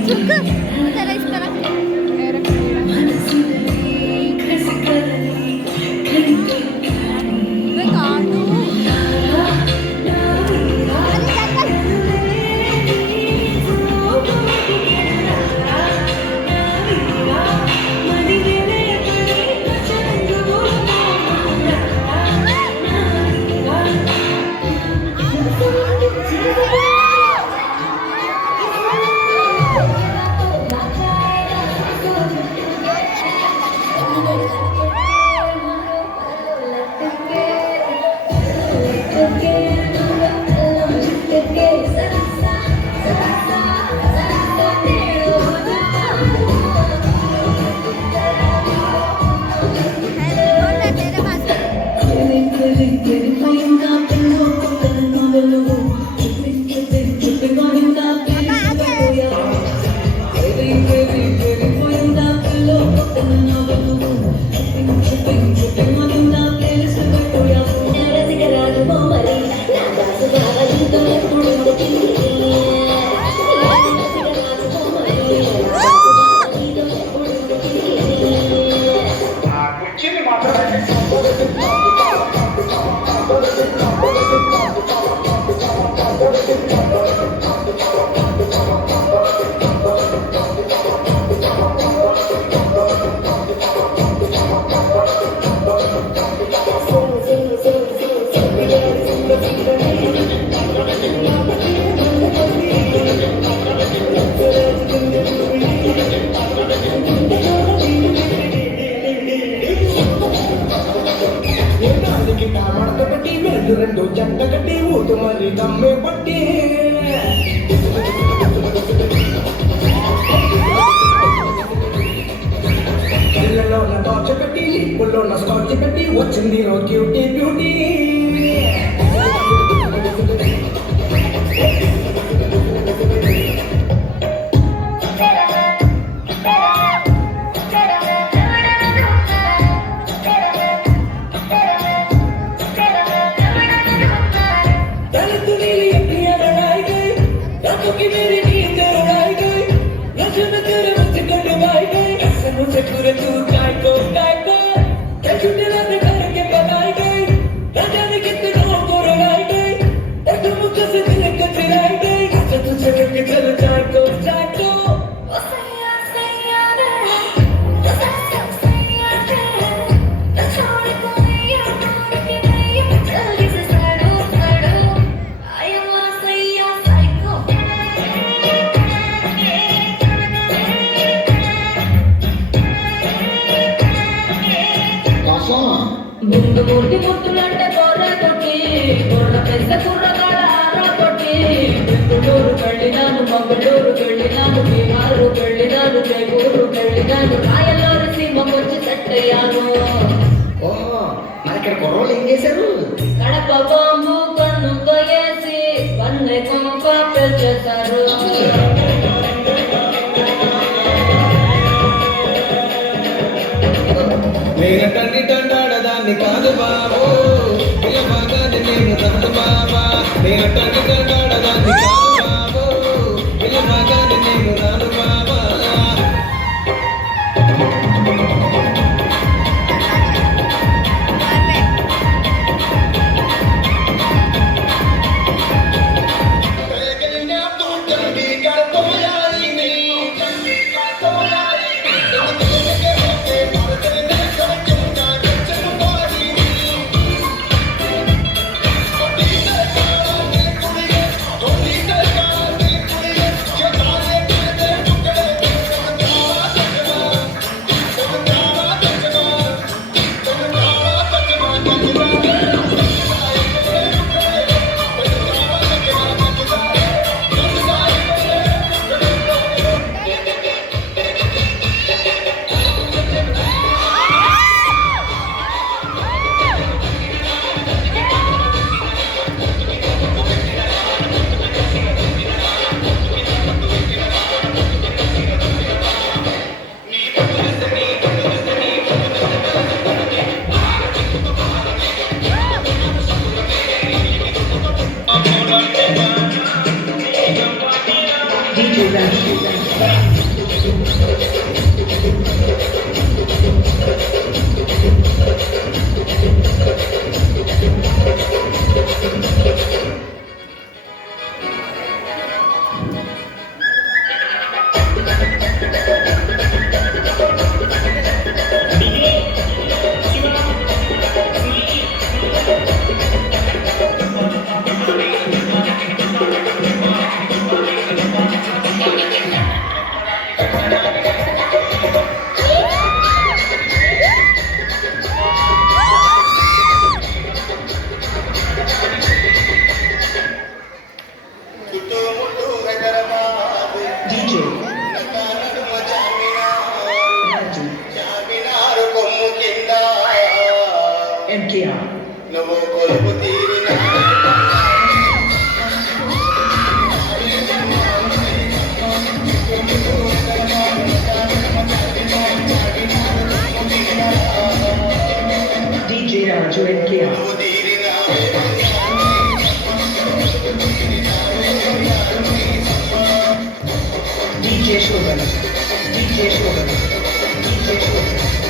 चुक जरा इस तरफ मैं काट दूँ రెండు జంట కట్టి ఊటు మరి దమ్మే పట్టి పిల్లలో నా టార్చ్ కట్టి లిప్పుల్లో నా స్కాచ్ కట్టి వచ్చింది రో క్యూటీ బ్యూటీ ముందు మూర్తి ముట్టులంటే బోర్ర కొట్టి బోర్ర పెద్ద కుర్రగాడ ఆర కొట్టి బెంగళూరు వెళ్ళినాను మంగళూరు వెళ్ళినాను బీహారు వెళ్ళినాను జైపూరు వెళ్ళినాను రాయలూరు సీమకొచ్చి సెట్ అయ్యాను. ఇక్కడ గొడవలు ఏం చేశారు? కడప బాంబు కన్నుతో వేసి వన్నె కొంప పెంచేశారు. నేనటన్ని తండాడదాన్ని కాదు బాబు ఇలా బాగానే నేను తండు బాబా నేనటన్ని తండాడదాన్ని కాదు బాబు ఇలా బాగానే నేను రాను బాబా DJ MKR. నువ్వు కొలుపు తీరిన DJ Raju MKR. నువ్వు తీరిన DJ Shogun. DJ Shogun. DJ Shogun.